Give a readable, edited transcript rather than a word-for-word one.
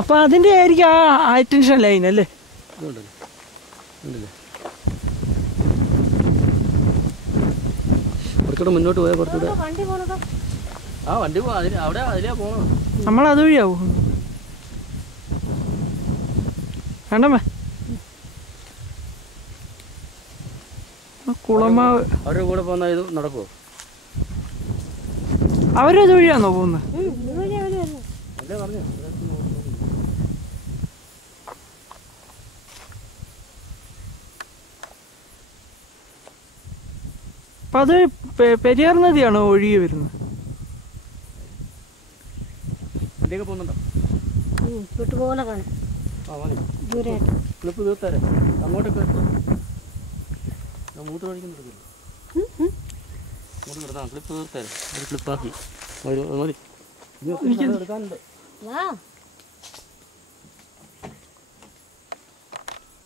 അപ്പൊ അതിന്റെ ആയിരിക്കും ആ അറ്റൻഷൻ ലൈൻ അല്ലേ? കുറച്ചുകൂടെ മുന്നോട്ട് പോയാൽ കുറച്ചുകൂടെ ആ വണ്ടി അവിടെ അതിലാ പോകണം. നമ്മളത് വഴിയാവും വേണ്ടമ്മേ. കുളമാവ് അവരുടെ കൂടെ പോകുന്ന ഇത് നടക്കുമോ? അവരത് വഴിയാണോ പോകുന്നത്? അല്ലേ പറഞ്ഞു. അപ്പൊ അത് പെരിയാർ നദിയാണോ ഒഴുകി വരുന്നത്? വണ്ടിയൊക്കെ പോകുന്നുണ്ടോ? ക്ലിപ്പ് തീർത്താരെ അങ്ങോട്ടൊക്കെ മൂട്ട് കഴിക്കുന്നുണ്ടല്ലോ. അങ്ങോട്ട് കിടത്താം. ക്ലിപ്പ് തീർത്താരെ ഒരു ക്ലിപ്പാക്കി മതി. എടുക്കാനുണ്ട്.